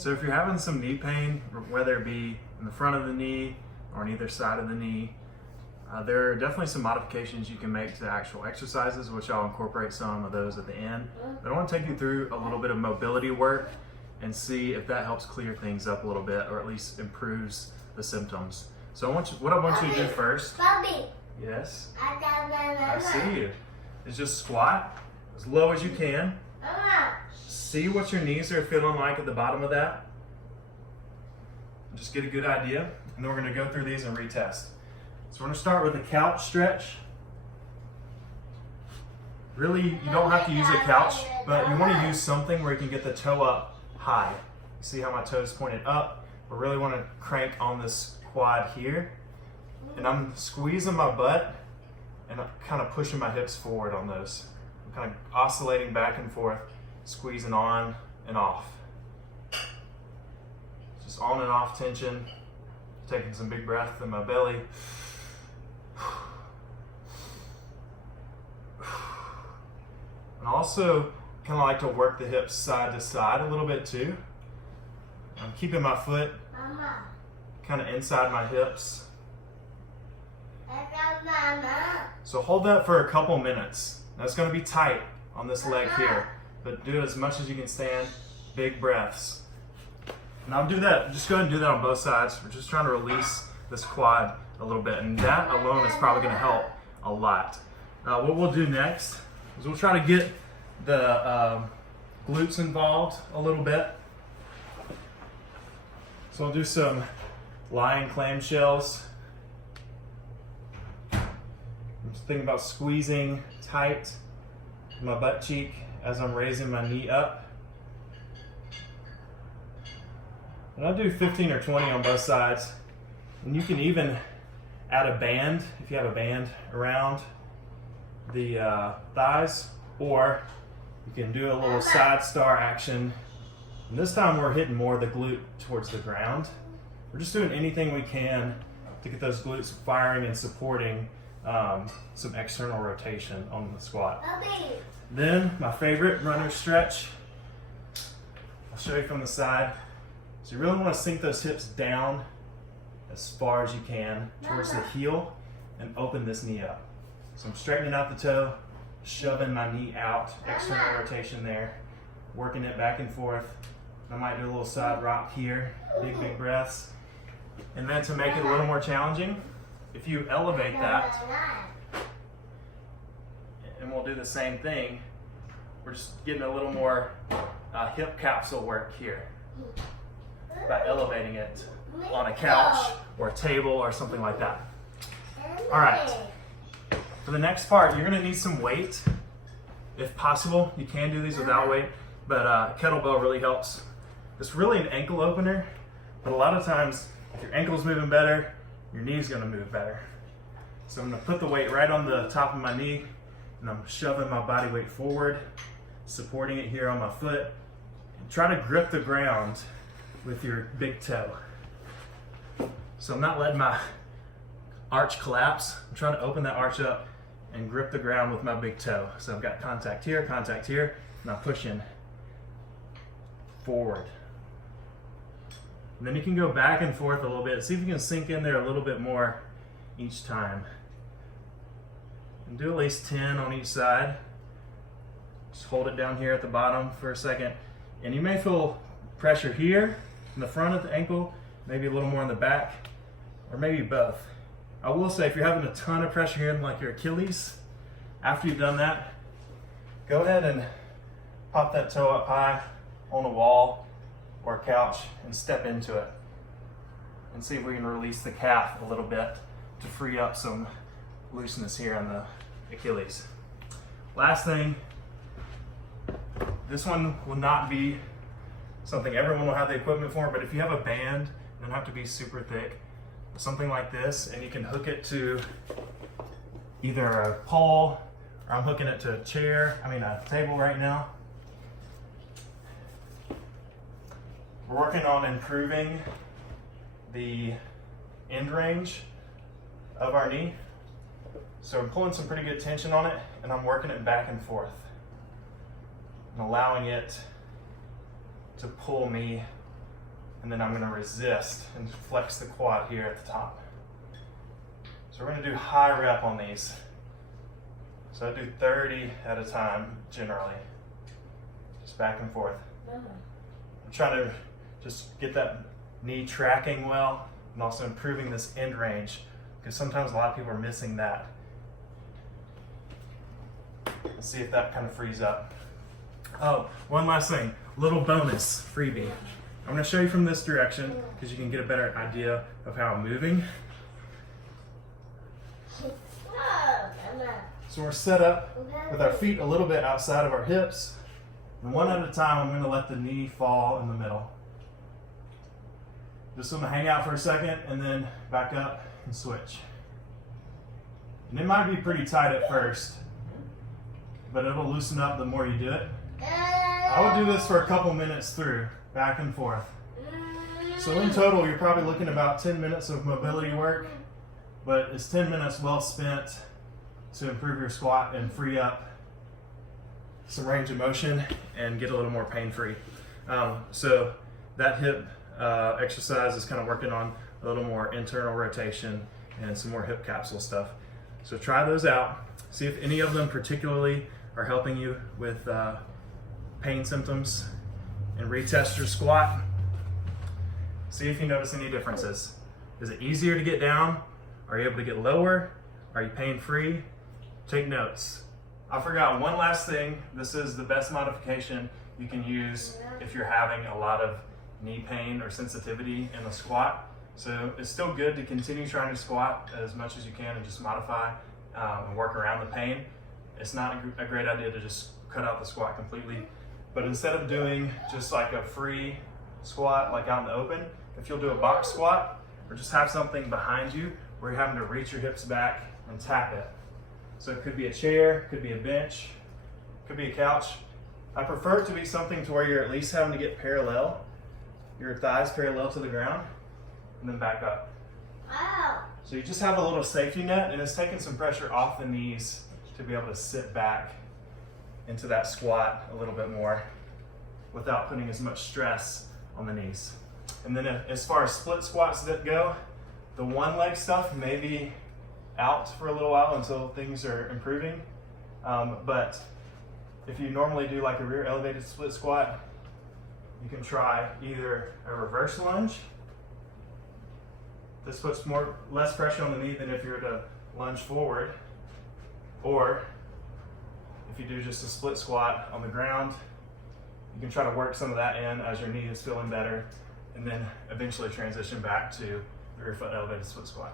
So if you're having some knee pain, whether it be in the front of the knee or on either side of the knee, there are definitely some modifications you can make to actual exercises, which I'll incorporate some of those at the end. But I want to take you through a little bit of mobility work and see if that helps clear things up a little bit, or at least improves the symptoms. So what I want you to do first, Bobby, yes, I I see you, is just squat as low as you can. Mama. See what your knees are feeling like at the bottom of that. Just get a good idea, and then we're going to go through these and retest. So we're going to start with a couch stretch. Really, you don't have to use a couch, but you want to use something where you can get the toe up high. See how my toe's pointed up? We really want to crank on this quad here. And I'm squeezing my butt and I'm kind of pushing my hips forward on those. I'm kind of oscillating back and forth, squeezing on and off. Just on and off tension. Taking some big breath in my belly. And also kind of like to work the hips side to side a little bit too. I'm keeping my foot Mama. kind of inside my hips. Mama. So hold that for a couple minutes. Now it's going to be tight on this leg here, but do it as much as you can stand. Big breaths. And I'll do that. Just go ahead and do that on both sides. We're just trying to release this quad a little bit, and that alone is probably going to help a lot. What we'll do next is we'll try to get the glutes involved a little bit. So I'll do some lying clamshells. I'm just thinking about squeezing tight my butt cheek as I'm raising my knee up. And I'll do 15 or 20 on both sides. And you can even add a band, if you have a band around the thighs, or you can do a little side star action. And this time we're hitting more of the glute towards the ground. We're just doing anything we can to get those glutes firing and supporting some external rotation on the squat. Bobby. Then my favorite, runner stretch. I'll show you from the side. So you really want to sink those hips down as far as you can towards the heel and open this knee up. So I'm straightening out the toe, shoving my knee out, external rotation there, working it back and forth. I might do a little side rock here, big breaths. And then to make it a little more challenging, if you elevate that, and we'll do the same thing, we're just getting a little more hip capsule work here by elevating it on a couch or a table or something like that. All right, for the next part, you're gonna need some weight. If possible, you can do these without weight, but kettlebell really helps. It's really an ankle opener, but a lot of times, if your ankle's moving better, your knee's gonna move better. So I'm gonna put the weight right on the top of my knee, and I'm shoving my body weight forward, supporting it here on my foot, and try to grip the ground with your big toe. So I'm not letting my arch collapse. I'm trying to open that arch up and grip the ground with my big toe. So I've got contact here, and I'm pushing forward. And then you can go back and forth a little bit. See if you can sink in there a little bit more each time. And do at least 10 on each side. Just hold it down here at the bottom for a second. And you may feel pressure here in the front of the ankle, maybe a little more in the back, or maybe both. I will say if you're having a ton of pressure here in like your Achilles, after you've done that, go ahead and pop that toe up high on a wall or a couch and step into it. And see if we can release the calf a little bit to free up some looseness here on the Achilles. Last thing, this one will not be something everyone will have the equipment for, but if you have a band, it doesn't have to be super thick, something like this, and you can hook it to either a pole, or I'm hooking it to a table right now. We're working on improving the end range of our knee. So I'm pulling some pretty good tension on it, and I'm working it back and forth and allowing it to pull me and then I'm gonna resist and flex the quad here at the top. So we're gonna do high rep on these. So I do 30 at a time generally, just back and forth. I'm trying to just get that knee tracking well and also improving this end range, because sometimes a lot of people are missing that. Let's see if that kind of frees up. Oh, one last thing, little bonus freebie. I'm gonna show you from this direction because you can get a better idea of how I'm moving. So we're set up with our feet a little bit outside of our hips. And one at a time, I'm gonna let the knee fall in the middle. Just gonna hang out for a second and then back up and switch. And it might be pretty tight at first, but it'll loosen up the more you do it. I would do this for a couple minutes through, back and forth. So in total, you're probably looking at about 10 minutes of mobility work, but it's 10 minutes well spent to improve your squat and free up some range of motion and get a little more pain-free. So that hip exercise is kind of working on a little more internal rotation and some more hip capsule stuff. So try those out. See if any of them particularly are helping you with pain symptoms, and retest your squat. See if you notice any differences. Is it easier to get down? Are you able to get lower? Are you pain-free? Take notes. I forgot one last thing. This is the best modification you can use if you're having a lot of knee pain or sensitivity in the squat. So it's still good to continue trying to squat as much as you can and just modify and work around the pain. It's not a great idea to just cut out the squat completely. But instead of doing just like a free squat like out in the open, if you'll do a box squat or just have something behind you where you're having to reach your hips back and tap it. So it could be a chair, could be a bench, could be a couch. I prefer it to be something to where you're at least having to get parallel, your thighs parallel to the ground, and then back up. Wow. So you just have a little safety net, and it's taking some pressure off the knees to be able to sit back into that squat a little bit more without putting as much stress on the knees. And then as far as split squats that go, the one leg stuff may be out for a little while until things are improving. But if you normally do like a rear elevated split squat, you can try either a reverse lunge. This puts less pressure on the knee than if you were to lunge forward. Or if you do just a split squat on the ground, you can try to work some of that in as your knee is feeling better, and then eventually transition back to the rear foot elevated split squat.